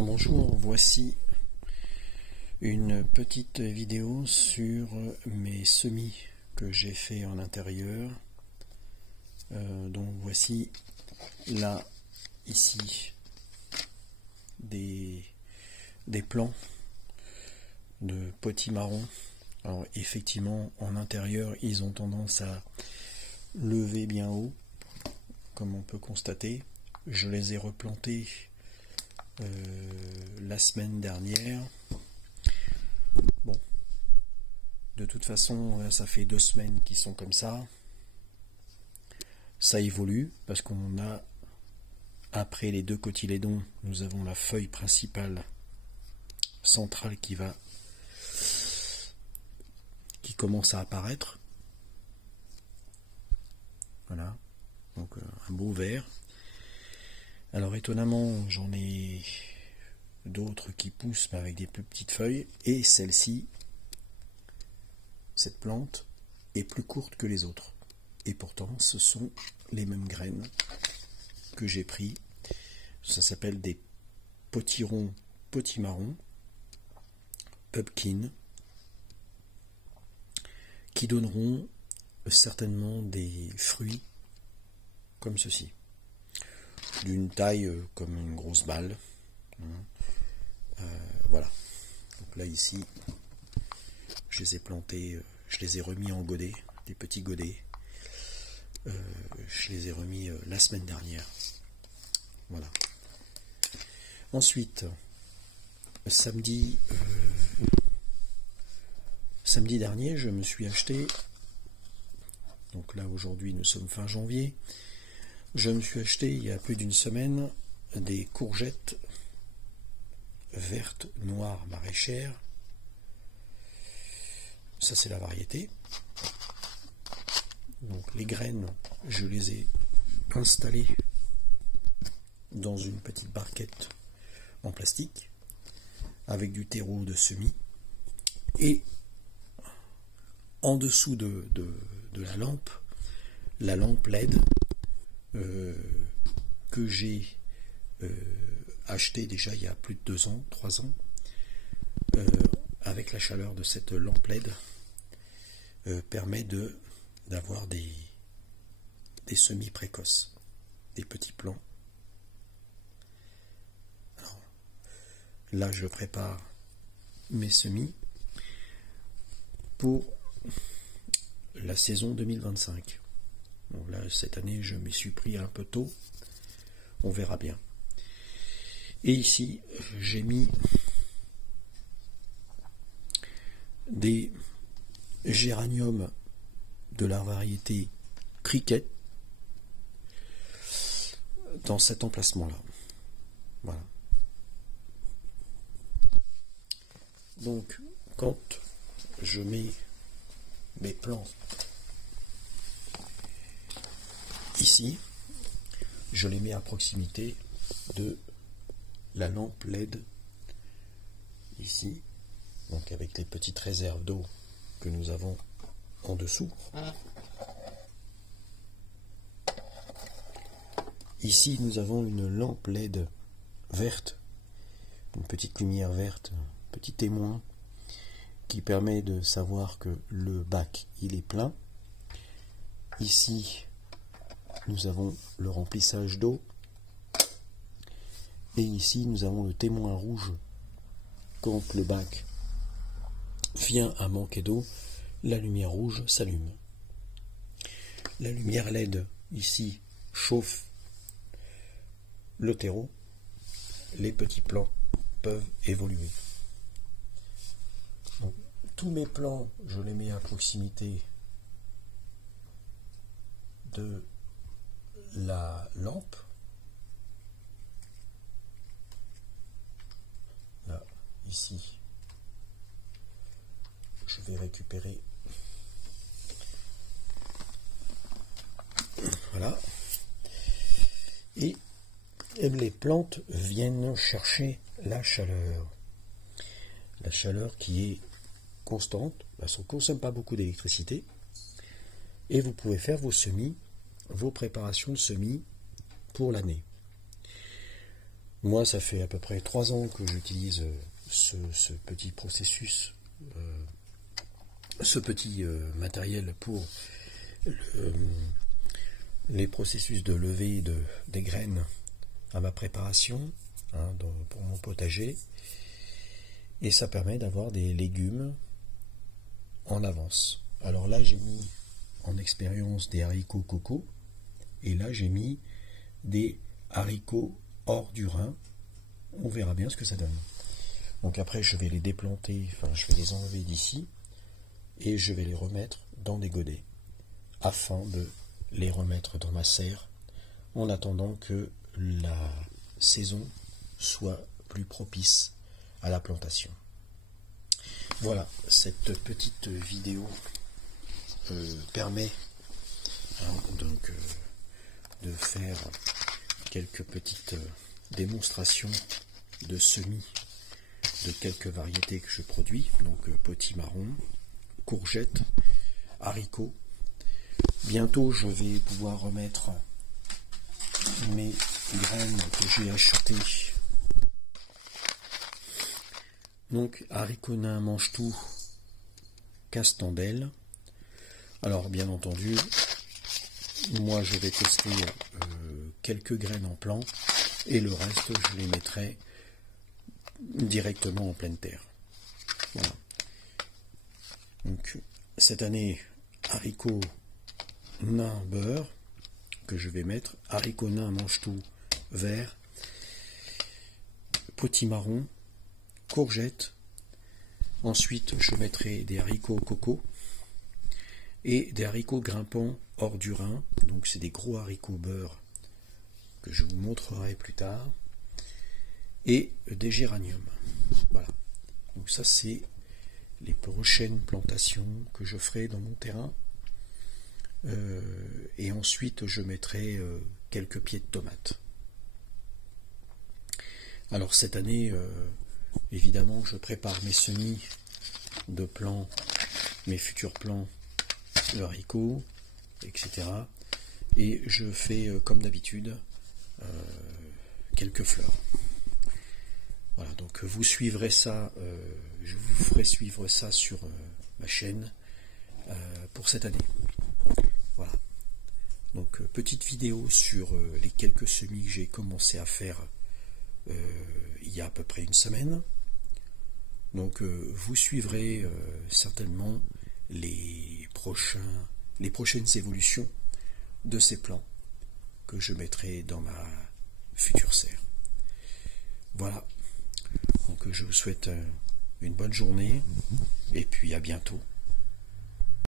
Bonjour, voici une petite vidéo sur mes semis que j'ai fait en intérieur. Donc voici là, ici, des plants de potimarron. Alors effectivement, en intérieur, ils ont tendance à lever bien haut, comme on peut constater. Je les ai replantés la semaine dernière. Bon, de toute façon, ça fait 2 semaines qu'ils sont comme ça. Ça évolue parce qu'on a, après les 2 cotylédons, nous avons la feuille principale centrale qui commence à apparaître. Voilà, donc un beau vert. Alors étonnamment, j'en ai d'autres qui poussent mais avec des plus petites feuilles, et celle-ci, cette plante, est plus courte que les autres. Et pourtant, ce sont les mêmes graines que j'ai pris. Ça s'appelle des potimarron, pumpkin, qui donneront certainement des fruits comme ceci, d'une taille comme une grosse balle. Voilà. Donc là ici, je les ai plantés, je les ai remis en godets, des petits godets. Je les ai remis la semaine dernière. Voilà. Ensuite, samedi dernier, je me suis acheté, donc là aujourd'hui nous sommes fin janvier, je me suis acheté il y a plus d'une semaine des courgettes vertes noires maraîchères. Ça c'est la variété. Donc les graines, je les ai installées dans une petite barquette en plastique avec du terreau de semis, et en dessous de la lampe LED que j'ai acheté déjà il y a plus de 2 ans, 3 ans, avec la chaleur de cette lampe LED, permet d'avoir des semis précoces, des petits plants. Alors, là je prépare mes semis pour la saison 2025. Donc là, cette année, je m'y suis pris un peu tôt. On verra bien. Et ici, j'ai mis des géraniums de la variété Cricket dans cet emplacement-là. Voilà. Donc, quand je mets mes plants ici, je les mets à proximité de la lampe LED ici, donc avec les petites réserves d'eau que nous avons en dessous. Ici nous avons une lampe LED verte, une petite lumière verte, petit témoin qui permet de savoir que le bac il est plein. Ici nous avons le remplissage d'eau, et ici nous avons le témoin rouge. Quand le bac vient à manquer d'eau, la lumière rouge s'allume. La lumière LED ici chauffe le terreau. Les petits plants peuvent évoluer. Donc, tous mes plants, je les mets à proximité de la lampe. Là, ici, je vais récupérer. Voilà. Et les plantes viennent chercher la chaleur. La chaleur qui est constante, parce qu'on ne consomme pas beaucoup d'électricité. Et vous pouvez faire vos semis, vos préparations de semis pour l'année. Moi, ça fait à peu près 3 ans que j'utilise ce petit processus, ce petit matériel pour les processus de levée des graines à ma préparation, hein, pour mon potager. Et ça permet d'avoir des légumes en avance. Alors là, j'ai mis en expérience des haricots coco, et là, j'ai mis des haricots hors du Rhin. On verra bien ce que ça donne. Donc après, je vais les déplanter, enfin, je vais les enlever d'ici, et je vais les remettre dans des godets, afin de les remettre dans ma serre, en attendant que la saison soit plus propice à la plantation. Voilà, cette petite vidéo permet donc de faire quelques petites démonstrations de semis de quelques variétés que je produis, donc potimarron, courgettes, haricots. Bientôt je vais pouvoir remettre mes graines que j'ai achetées. Donc haricots nains mange-tout, castambelle. Alors bien entendu, moi je vais tester quelques graines en plant et le reste je les mettrai directement en pleine terre. Voilà. Donc cette année, haricots nains beurre que je vais mettre, haricots nains mange-tout vert, potimarron, courgettes. Ensuite je mettrai des haricots coco et des haricots grimpants hors du Rhin, donc c'est des gros haricots beurre que je vous montrerai plus tard, et des géraniums. Voilà, donc ça c'est les prochaines plantations que je ferai dans mon terrain, et ensuite je mettrai quelques pieds de tomates. Alors cette année, évidemment je prépare mes semis de plants, mes futurs plants de haricots, etc. Et je fais comme d'habitude quelques fleurs. Voilà, donc vous suivrez ça, je vous ferai suivre ça sur ma chaîne pour cette année. Voilà. Donc petite vidéo sur les quelques semis que j'ai commencé à faire il y a à peu près une semaine. Donc vous suivrez certainement les prochaines évolutions de ces plants que je mettrai dans ma future serre. Voilà, donc je vous souhaite une bonne journée et puis à bientôt.